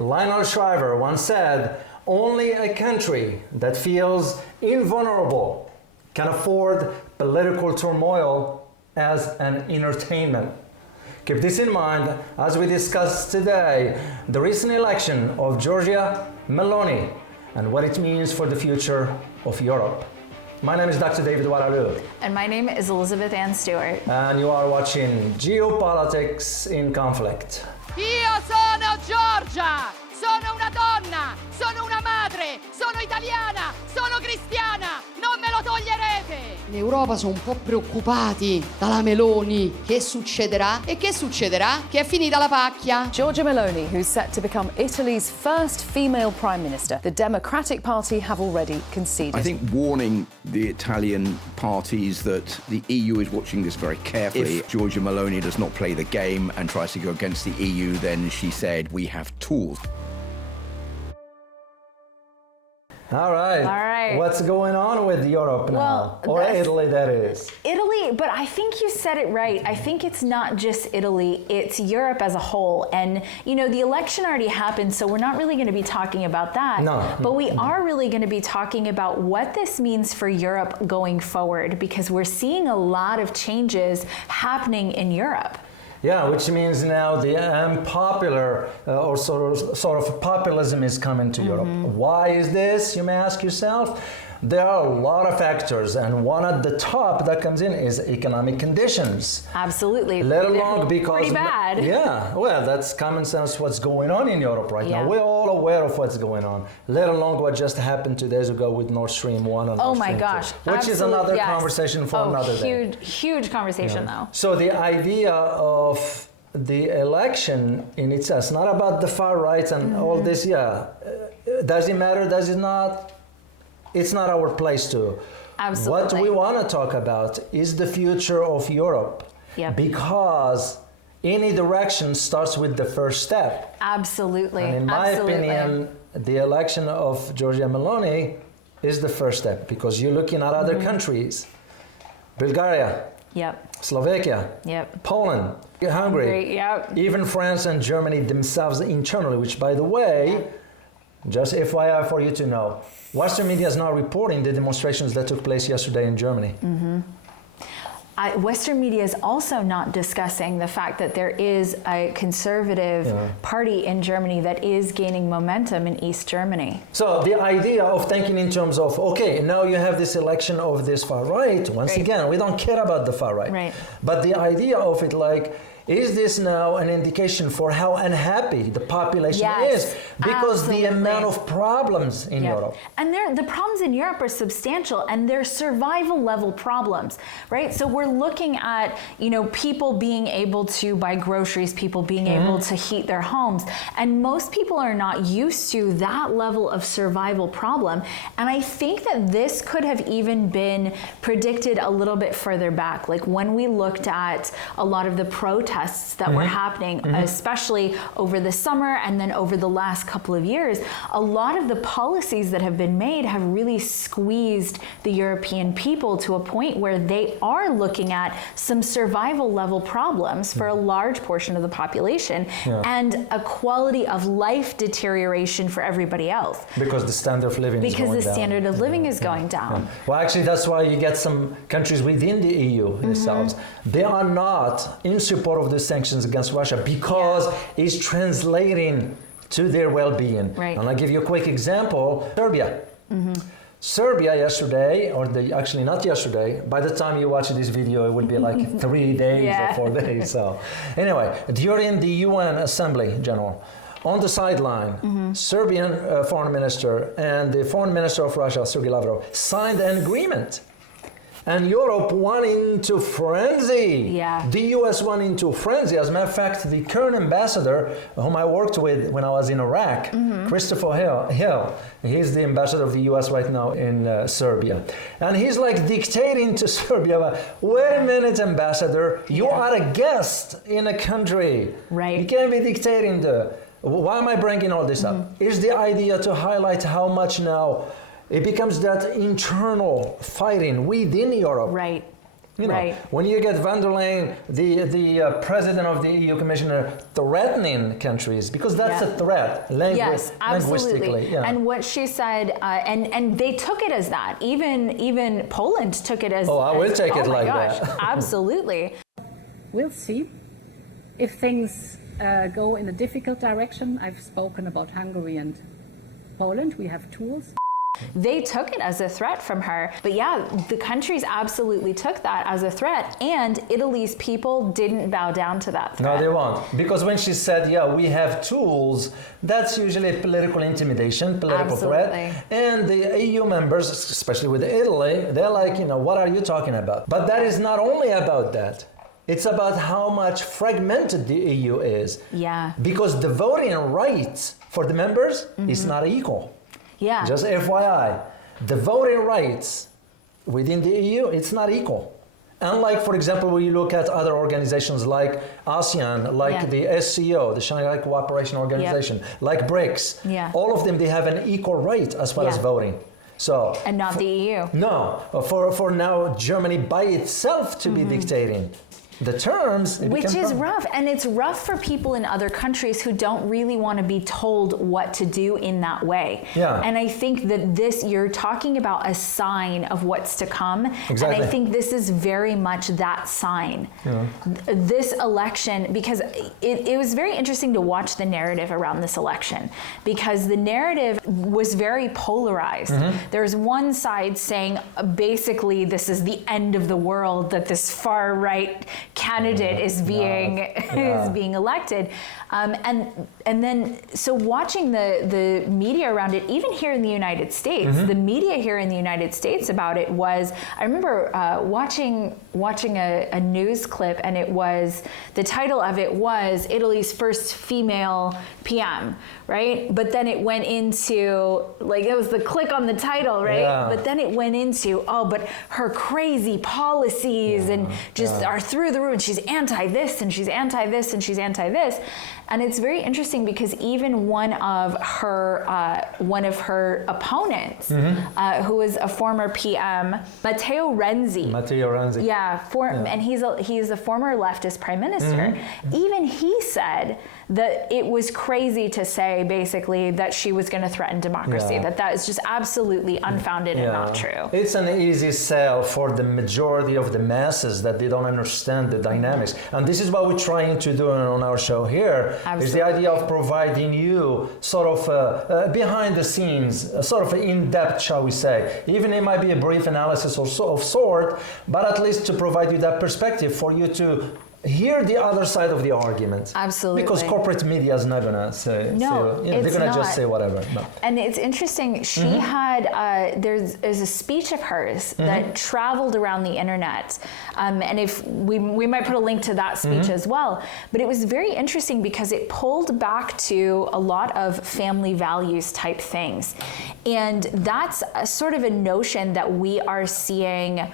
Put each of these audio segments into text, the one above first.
Lionel Shriver once said, only a country that feels invulnerable can afford political turmoil as an entertainment. Keep this in mind as we discuss today the recent election of Giorgia Meloni and what it means for the future of Europe. My name is Dr. David Waraloo. And my name is Elizabeth Ann Stewart. And you are watching Geopolitics in Conflict. Io sono Giorgia, sono una donna, sono una madre, sono italiana, sono cristiana, non me lo toglierete! In Europa sono un po' preoccupati dalla Meloni. Che succederà? E che succederà? Che è finita la pacchia. Giorgia Meloni, who's set to become Italy's first female prime minister. The Democratic Party have already conceded. I think warning the Italian parties that the EU is watching this very carefully. If Giorgia Meloni does not play the game and tries to go against the EU, then she said, we have tools. All right. What's going on with Europe now? Or Italy, that is. Italy, but I think you said it right. I think it's not just Italy, it's Europe as a whole. And, you know, the election already happened, so we're not really going to be talking about that. No. But we are really going to be talking about what this means for Europe going forward, because we're seeing a lot of changes happening in Europe. Yeah, which means now the unpopular or sort of populism is coming to Europe. Why is this, you may ask yourself? There are a lot of factors, and one at the top that comes in is economic conditions. Absolutely. Let alone because pretty bad. Yeah, well, that's common sense what's going on in Europe right now. We're all aware of what's going on. Let alone what just happened 2 days ago with Nord Stream 1 and Nord Stream 2. Which is another conversation for another day. Huge conversation though. So the idea of the election in itself, it's not about the far right and all this, does it matter, does it not? It's not our place to. Absolutely. What we want to talk about is the future of Europe. Yep. Because any direction starts with the first step. Absolutely. And in my opinion, the election of Giorgia Meloni is the first step, because you're looking at other countries. Bulgaria. Yep. Slovakia. Yep. Poland. Hungary. Yep. Even France and Germany themselves internally, which, by the way, just FYI for you to know, Western media is now reporting the demonstrations that took place yesterday in Germany. Western media is also not discussing the fact that there is a conservative party in Germany that is gaining momentum in East Germany. So the idea of thinking in terms of, okay, now you have this election of this far right, once again, we don't care about the far right. But the idea of it, like, is this now an indication for how unhappy the population is? Because the amount of problems in Europe. And the problems in Europe are substantial, and they're survival level problems, right? So we're looking at, you know, people being able to buy groceries, people being able to heat their homes. And most people are not used to that level of survival problem. And I think that this could have even been predicted a little bit further back. Like when we looked at a lot of the protests that were happening, especially over the summer and then over the last couple of years, a lot of the policies that have been made have really squeezed the European people to a point where they are looking at some survival level problems for a large portion of the population and a quality of life deterioration for everybody else. Because the standard of living is going down. Because the standard of living is going down. Well, actually, that's why you get some countries within the EU themselves. They are not in support of the sanctions against Russia because it's translating to their well-being. And I'll give you a quick example. Serbia. Serbia yesterday, actually not yesterday, by the time you watch this video, it would be like 3 days or 4 days. So anyway, during the UN Assembly General, on the sideline, Serbian foreign minister and the foreign minister of Russia, Sergei Lavrov, signed an agreement. And Europe went into frenzy. The US went into frenzy. As a matter of fact, the current ambassador, whom I worked with when I was in Iraq, Christopher Hill, he's the ambassador of the US right now in Serbia. And he's like dictating to Serbia, wait a minute, ambassador, you are a guest in a country. You can't be dictating why am I bringing all this up? Is the idea to highlight how much now it becomes that internal fighting within Europe You know, Right. when you get van der Leyen, the president of the EU Commissioner, threatening countries, because that's Yeah. a threat, Yes, absolutely. linguistically. Yeah. And what she said, and they took it as that. Even Poland took it as. Oh, I will take it oh my like gosh, that. Absolutely. We'll see if things go in a difficult direction. I've spoken about Hungary and Poland. We have tools. They took it as a threat from her. But yeah, the countries absolutely took that as a threat, and Italy's people didn't bow down to that threat. No, they won't. Because when she said, yeah, we have tools, that's usually political intimidation, political Absolutely. threat. And the EU members, especially with Italy, they're like, what are you talking about? But that is not only about that. It's about how much fragmented the EU is. Yeah. Because the voting rights for the members is not equal. Yeah. Just FYI, the voting rights within the EU, it's not equal. Unlike, for example, when you look at other organizations like ASEAN, like Yeah. the SCO, the Shanghai Cooperation Organization, like BRICS, Yeah. all of them, they have an equal right as far as Yeah. voting. So, And not the EU. no, for now, Germany by itself to be dictating the terms, it Which became is problem. rough, and it's rough for people in other countries who don't really want to be told what to do in that way. Yeah. And I think that you're talking about a sign of what's to come. Exactly. And I think this is very much that sign. This election, because it was very interesting to watch the narrative around this election, because the narrative was very polarized. There's one side saying basically this is the end of the world, that this far right candidate is being elected, and then so watching the media around it, even here in the United States, the media here in the United States about it was, I remember watching a news clip, and it was, the title of it was Italy's first female PM, right? But then it went into, like, it was the click on the title, right? Yeah. But then it went into, but her crazy policies and just are through the roof, and she's anti this and she's anti this and she's anti this. And it's very interesting because even one of her opponents, who was a former PM, Matteo Renzi. Yeah, and he's a former leftist prime minister. Even he said that it was crazy to say basically that she was going to threaten democracy, that is just absolutely unfounded and not true. It's an easy sell for the majority of the masses that they don't understand the dynamics. And this is what we're trying to do on our show here. Absolutely. Is the idea of providing you sort of behind the scenes, sort of in-depth, shall we say. Even it might be a brief analysis of sort, but at least to provide you that perspective for you to hear the other side of the argument. Absolutely. Because corporate media is not going to say, they're going to just say whatever. No. And it's interesting, she had, there's a speech of hers that traveled around the internet. And if we might put a link to that speech as well. But it was very interesting because it pulled back to a lot of family values type things. And that's a sort of a notion that we are seeing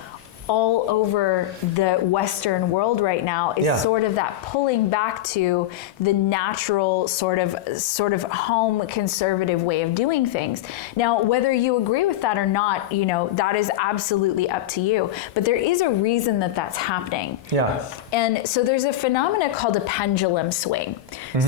all over the Western world right now, is sort of that pulling back to the natural sort of home conservative way of doing things. Now, whether you agree with that or not, that is absolutely up to you. But there is a reason that that's happening. Yeah. And so there's a phenomena called a pendulum swing.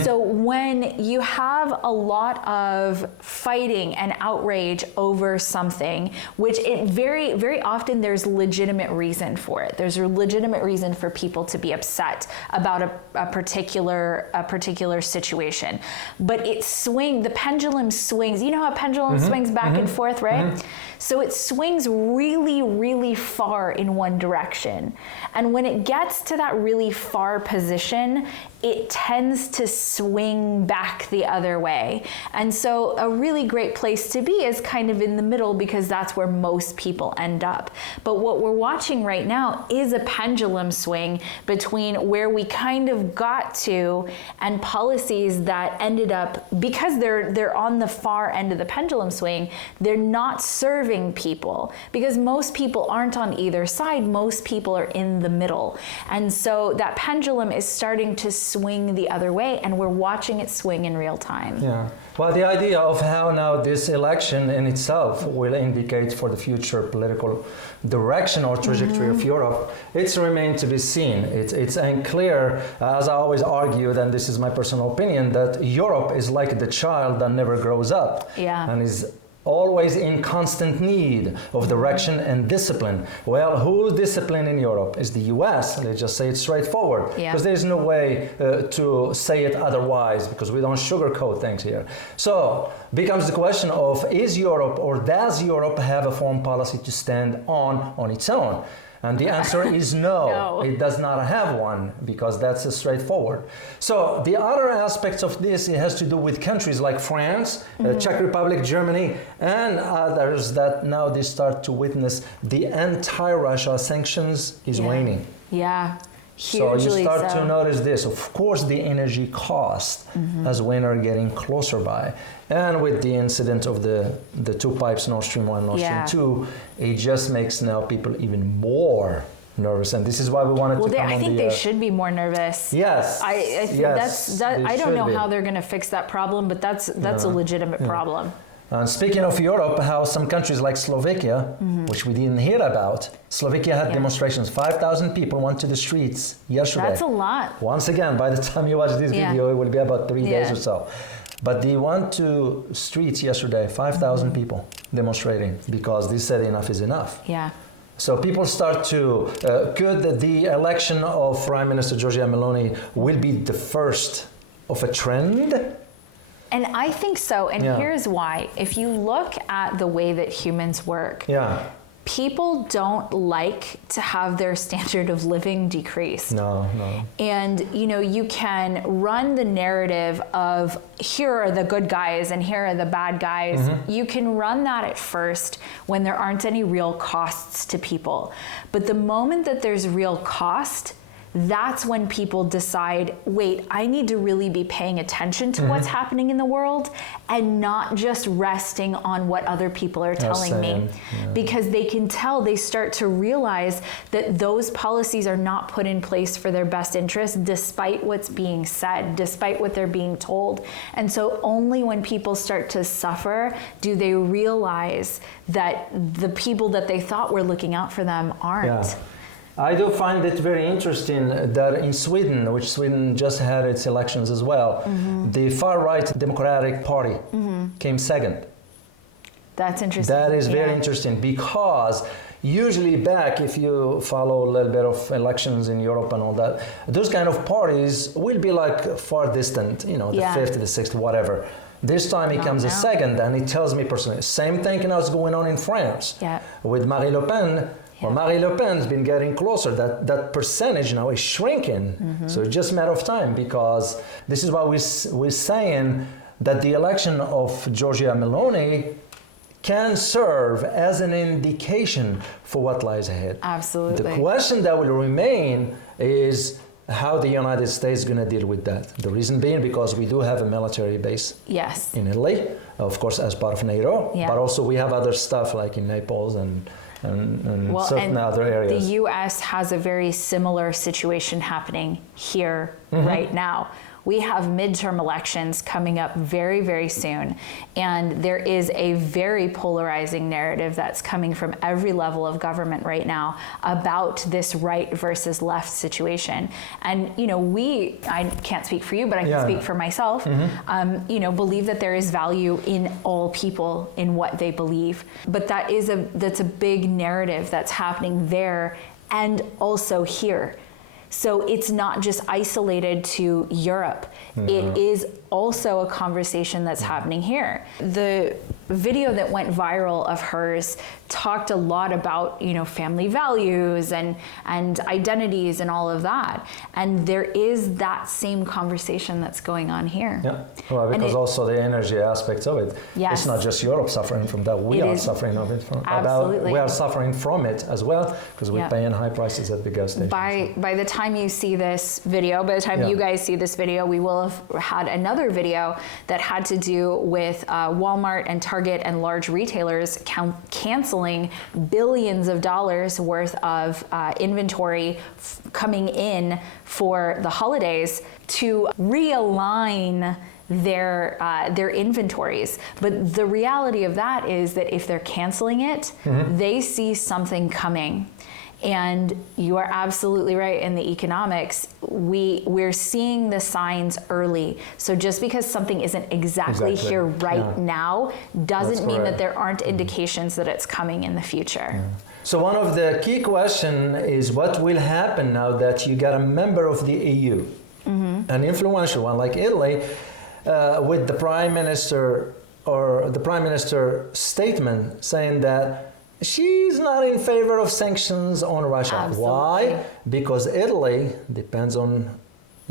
So when you have a lot of fighting and outrage over something, which it very, very often there's legitimate reason for it. There's a legitimate reason for people to be upset about a particular situation. But the pendulum swings. You know how pendulum swings back and forth, right? So it swings really, really far in one direction. And when it gets to that really far position, it tends to swing back the other way. And so a really great place to be is kind of in the middle, because that's where most people end up. But what we're watching right now is a pendulum swing between where we kind of got to and policies that ended up, because they're on the far end of the pendulum swing, they're not serving people, because most people aren't on either side. Most people are in the middle. And so that pendulum is starting to swing the other way, and we're watching it swing in real time. Yeah. Well, the idea of how now this election in itself will indicate for the future political direction or trajectory of Europe, it's remained to be seen. It's unclear, as I always argued, and this is my personal opinion, that Europe is like the child that never grows up and is always in constant need of direction and discipline. Well, who's disciplined in Europe? Is the US. Let's just say it straightforward. Because there's no way to say it otherwise, because we don't sugarcoat things here. So becomes the question of, is Europe, or does Europe have a foreign policy to stand on its own? And the answer is no, it does not have one, because that's straightforward. So the other aspects of this, it has to do with countries like France, Czech Republic, Germany, and others that now they start to witness the anti-Russia sanctions is waning. Yeah. So you start to notice this. Of course, the energy cost as when are getting closer by. And with the incident of the two pipes, Nord Stream 1, Nord Stream 2, it just makes now people even more nervous. And this is why we wanted to come on I think they should be more nervous. Yes. I think I don't know how they're going to fix that problem, but that's a legitimate problem. And speaking of Europe, how some countries like Slovakia, which we didn't hear about, Slovakia had demonstrations. 5,000 people went to the streets yesterday. That's a lot. Once again, by the time you watch this video, it will be about 3 days or so. But they went to streets yesterday, 5,000 people demonstrating, because they said enough is enough. Yeah. So people start to, could the election of Prime Minister Giorgia Meloni will be the first of a trend? And I think so, and here's why. If you look at the way that humans work, people don't like to have their standard of living decrease. No. And you can run the narrative of here are the good guys and here are the bad guys. You can run that at first when there aren't any real costs to people. But the moment that there's real cost, that's when people decide, wait, I need to really be paying attention to what's happening in the world and not just resting on what other people are telling me. Because they can tell, they start to realize that those policies are not put in place for their best interest, despite what's being said, despite what they're being told. And so only when people start to suffer do they realize that the people that they thought were looking out for them aren't. I do find it very interesting that in Sweden, which Sweden just had its elections as well, the far-right Democratic Party came second. That's interesting. That is very interesting, because usually back, if you follow a little bit of elections in Europe and all that, those kind of parties will be like far distant, the fifth, the sixth, whatever. This time he comes a second, and he tells me personally, same thing now is going on in France with Marine Le Pen. Well, Marine Le Pen's been getting closer. That percentage now is shrinking. So it's just a matter of time, because this is why we're saying that the election of Giorgia Meloni can serve as an indication for what lies ahead. Absolutely. The question that will remain is how the United States is going to deal with that. The reason being because we do have a military base in Italy, of course, as part of NATO, but also we have other stuff like in Naples and certain other areas. The U.S. has a very similar situation happening here right now. We have midterm elections coming up very, very soon. And there is a very polarizing narrative that's coming from every level of government right now about this right versus left situation. And, I can't speak for you, but I can speak for myself, believe that there is value in all people, in what they believe. But that's a big narrative that's happening there and also here. So it's not just isolated to Europe. It is also a conversation that's happening here. The video that went viral of hers talked a lot about, family values and identities and all of that. And there is that same conversation that's going on here. Yeah, well, because also the energy aspects of it. Yes. It's not just Europe suffering from that. We are suffering of it. Absolutely. We are suffering from it as well, because we're paying high prices at the gas stations. By the time you see this video, by the time you guys see this video, we will have had another video that had to do with Walmart and Target and large retailers canceling billions of dollars worth of inventory coming in for the holidays to realign their inventories. But the reality of that is that if they're canceling it, they see something coming. And you are absolutely right in the economics. We're seeing the signs early. So just because something isn't exactly here right now doesn't mean that there aren't indications that it's coming in the future. So one of the key questions is what will happen now that you got a member of the EU, an influential one like Italy, with the prime minister or the prime minister statement saying that she's not in favor of sanctions on Russia. Absolutely. Why? Because Italy depends on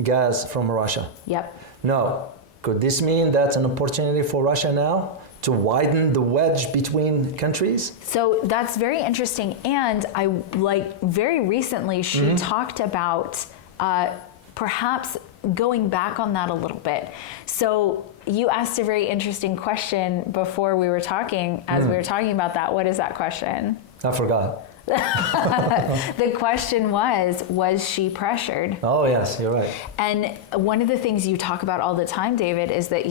gas from Russia. Yep. Now, could this mean that's an opportunity for Russia now to widen the wedge between countries? So that's very interesting. And I very recently she talked about perhaps going back on that a little bit. So you asked a very interesting question before we were talking, as we were talking about that. What is that question? I forgot. The question was she pressured? Oh, yes, you're right. And one of the things you talk about all the time, David, is that,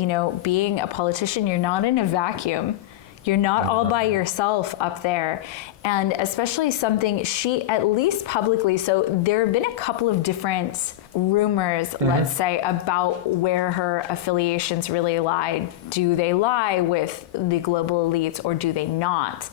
being a politician, you're not in a vacuum. You're not all by yourself up there. And especially something she, at least publicly, so there have been a couple of different rumors, let's say, about where her affiliations really lie. Do they lie with the global elites or do they not?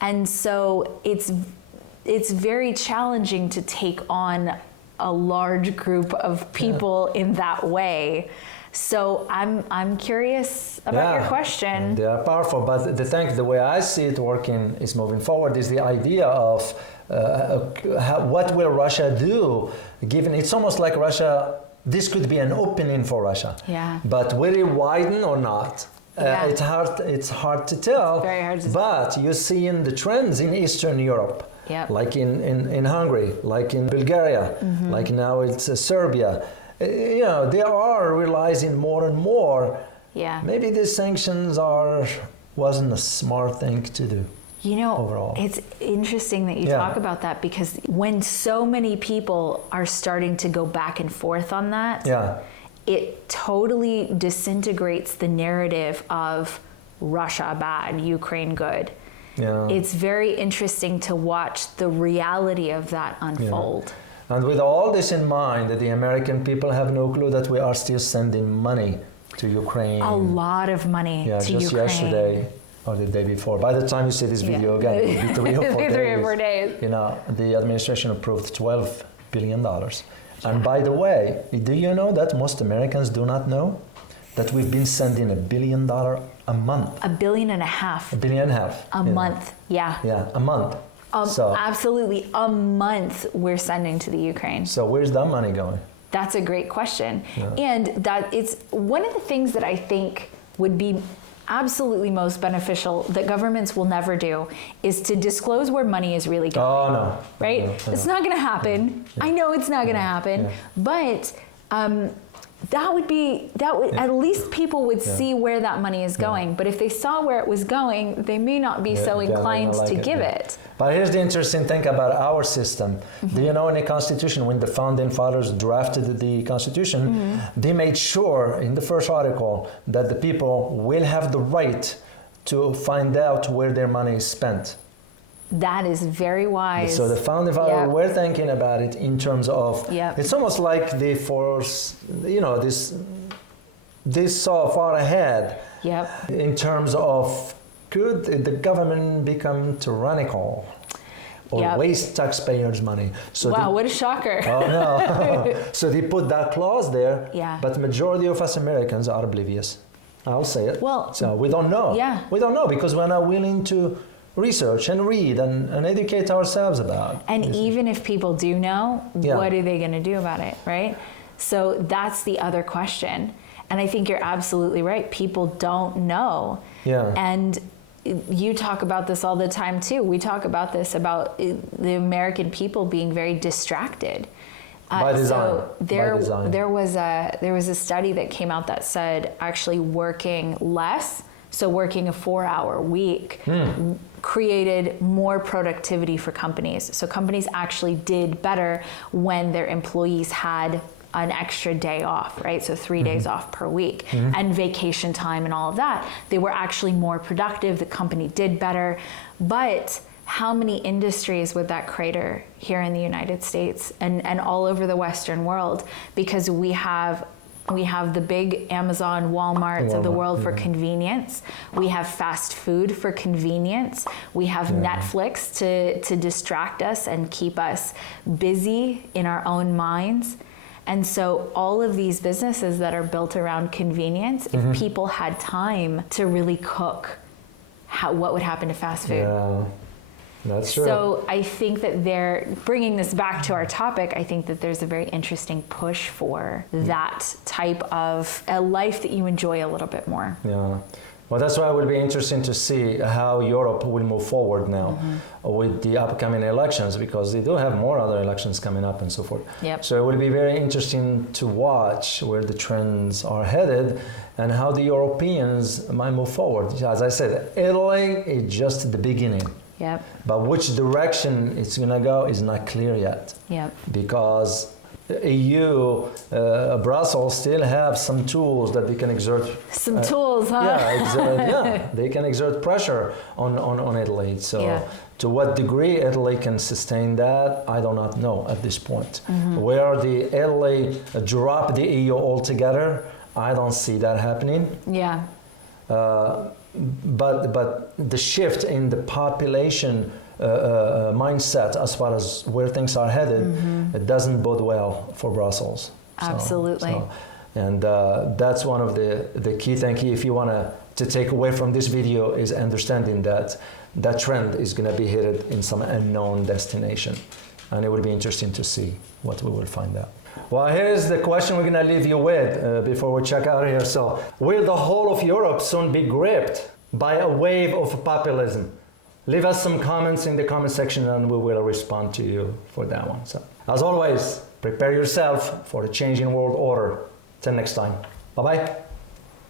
And so it's very challenging to take on a large group of people in that way. So I'm curious about your question. They are powerful, but the way I see it working is moving forward is the idea of what will Russia do, given it's almost like Russia, this could be an opening for Russia. Yeah. But will it widen or not? It's hard to tell. It's very hard to but you're seeing the trends in Eastern Europe, like in Hungary, like in Bulgaria, like now it's Serbia. They are realizing more and more. Yeah. Maybe the sanctions wasn't a smart thing to do. Overall. It's interesting that you talk about that, because when so many people are starting to go back and forth on that, it totally disintegrates the narrative of Russia bad, Ukraine good. Yeah. It's very interesting to watch the reality of that unfold. Yeah. And with all this in mind, the American people have no clue that we are still sending money to Ukraine. A lot of money to just Ukraine. Yesterday or the day before. By the time you see this video again, it will be 3 or 4 days. The administration approved $12 billion. And by the way, do you know that most Americans do not know that we've been sending $1 billion a month? $1.5 billion. $1.5 billion. A month, Yeah, a month. Absolutely, a month we're sending to the Ukraine. So where's that money going? That's a great question. And that it's one of the things that I think would be absolutely most beneficial that governments will never do is to disclose where money is really going. Oh, no. Right? No. It's not going to happen. I know it's not going to happen. But that would at least people would see where that money is going. But if they saw where it was going, they may not be so inclined to give it. But here's the interesting thing about our system. Do you know in the Constitution, when the founding fathers drafted the Constitution, they made sure in the first article that the people will have the right to find out where their money is spent. That is very wise. So the founding fathers were thinking about it in terms of, it's almost like they force, this saw far ahead in terms of, could the government become tyrannical or waste taxpayers' money? So what a shocker. Oh, no. So they put that clause there, but the majority of us Americans are oblivious. I'll say it. Well, so we don't know. We don't know because we're not willing to research and read and educate ourselves about. And even if people do know, what are they going to do about it, right? So that's the other question. And I think you're absolutely right. People don't know. And you talk about this all the time too. We talk about this about the American people being very distracted. By design. So there was a study that came out that said actually working less, so working a 4-hour week, created more productivity for companies. So companies actually did better when their employees had an extra day off, right? So 3 days off per week and vacation time and all of that. They were actually more productive. The company did better. But how many industries would that crater here in the United States and all over the Western world? Because we have the big Amazon, Walmarts of the world for convenience. We have fast food for convenience. We have Netflix to distract us and keep us busy in our own minds. And so all of these businesses that are built around convenience, if people had time to really cook, what would happen to fast food? Yeah. That's true. So I think that they're bringing this back to our topic. I think that there's a very interesting push for that type of a life that you enjoy a little bit more. Yeah. Well, that's why it will be interesting to see how Europe will move forward now with the upcoming elections, because they do have more other elections coming up and so forth. Yep. So it will be very interesting to watch where the trends are headed and how the Europeans might move forward. As I said, Italy is just the beginning. Yep. But which direction it's going to go is not clear yet. Yep. Because the EU, Brussels still have some tools that they can exert. Some tools, huh? Yeah, they can exert pressure on Italy. So to what degree Italy can sustain that, I do not know at this point. Where the Italy drop the EU altogether, I don't see that happening. Yeah. But the shift in the population mindset as far as where things are headed, it doesn't bode well for Brussels. Absolutely. And that's one of the key things, if you want to take away from this video, is understanding that that trend is going to be headed in some unknown destination. And it will be interesting to see what we will find out. Well, here's the question we're going to leave you with before we check out here. So, will the whole of Europe soon be gripped by a wave of populism? Leave us some comments in the comment section and we will respond to you for that one. So, as always, prepare yourself for the changing world order. Till next time. Bye-bye.